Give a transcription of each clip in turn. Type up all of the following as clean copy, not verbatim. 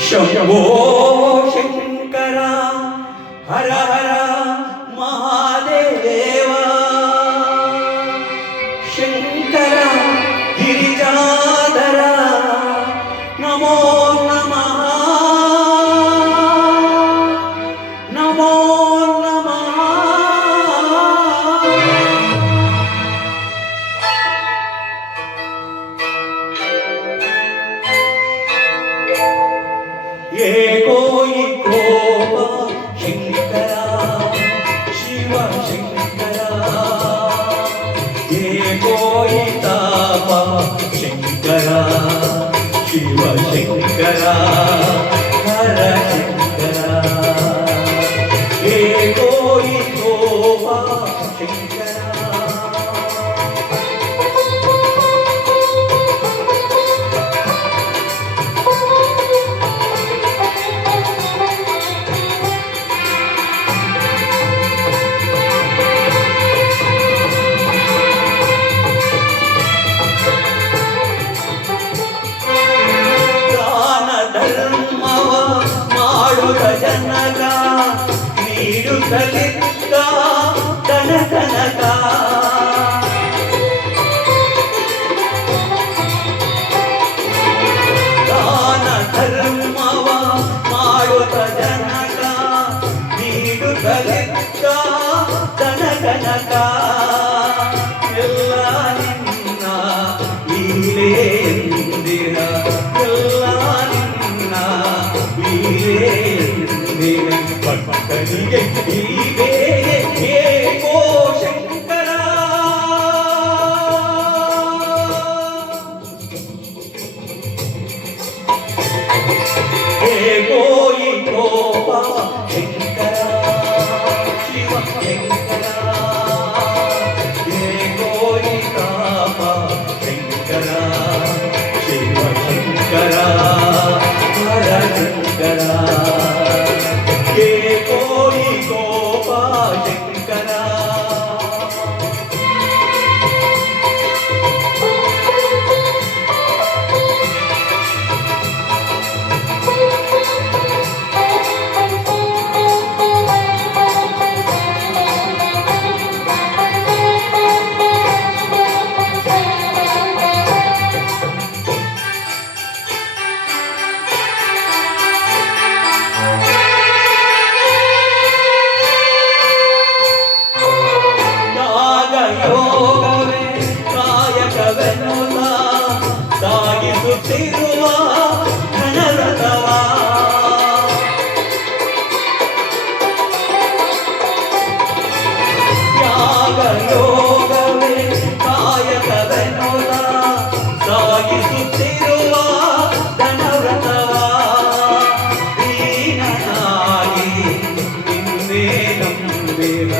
शंभो शंकर हर हर महादेवा शंकर गिरिजाधर नमो नमः नमो नमः एको कोपा शंकरा शिव शंकरा एको तापा शंकरा शिव शंकरा हर शंकरा एको कोपा शंकरा ಜನಗ ನೀಡುತ್ತಲಿದ್ದ ಕನಕನಕ ದಾನ ಧರ್ಮವ ಮಾಡುತ್ತ ಜನಗ ನೀಡುತ್ತಲಿದ್ದ ಕನಕನಕ ಎಲ್ಲ ನಿನ್ನ ಲೀಲೆ ಎಂದಿರ ಎಲ್ಲ ನಿನ್ನ ಲೀಲೆ ಭಕ್ತನಿಗೆ ನೀವೇ ಏಕೋ ಶಂಕರ ಏಕೋ ಕೋಪ ಶಂಕರ ಶಿವ ಶಂಕರ ಏಕೋ ತಾಪ ಶಂಕರ ಶಿವ ಶಂಕರ ಹರ ಶಂಕರ ಕೋಪಾ ಶಂಕರ ಯೋಗವೇ ಕಾಯಕವೆನ್ನುತ್ತ ಸಾಗಿಸುತ್ತಿರುವ ಘನರಥವ ಯಾಗ ಯೋಗವೇ ಕಾಯಕವೆನ್ನುತ್ತ ಸಾಗಿಸುತ್ತಿರುವ ಘನರಥವ ದೀನನಾಗಿ ನಿನ್ನೆ ನಂಬೇವ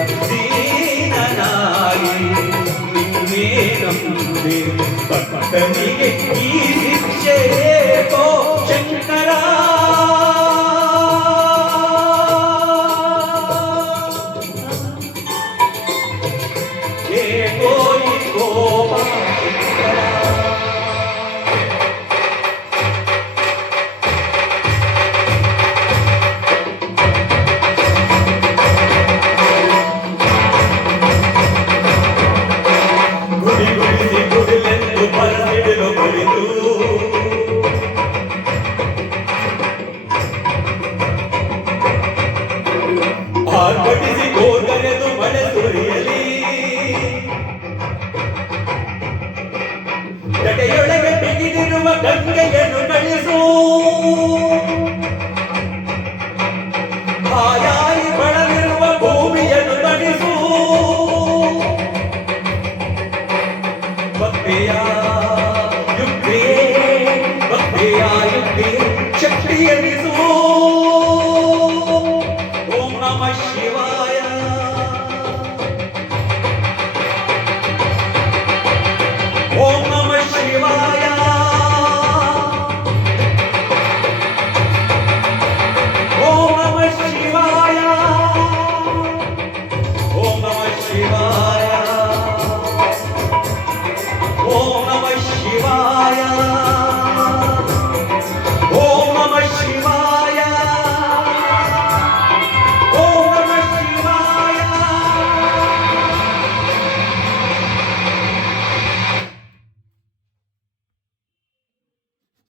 ಭಕ್ತನಿಗೆ ಈ ಶಿಕ್ಷೆ ಏಕೋ ಶಂಕರ ಏಕೋ ಕೋಪ ಆರ್ಭಟಿಸಿ ಗೋದರೆದು ಮಳೆ ಸುರಿಯಲಿ ತಡೆಯೊಳಗೆ ಬಿಗಿದಿರುವ ಗಂಗೆಯನ್ನು ಕಳಿಸು ಹಾಯಾಗಿ ಬಳಲಿರುವ ಭೂಮಿಯನ್ನು ನಡೆಸು ಭಕ್ತಿಯ ಯುಕ್ತಿ ಭಕ್ತಿಯ ಯುಕ್ತಿ ಶಕ್ತಿಯನಿಸು ಶಿವ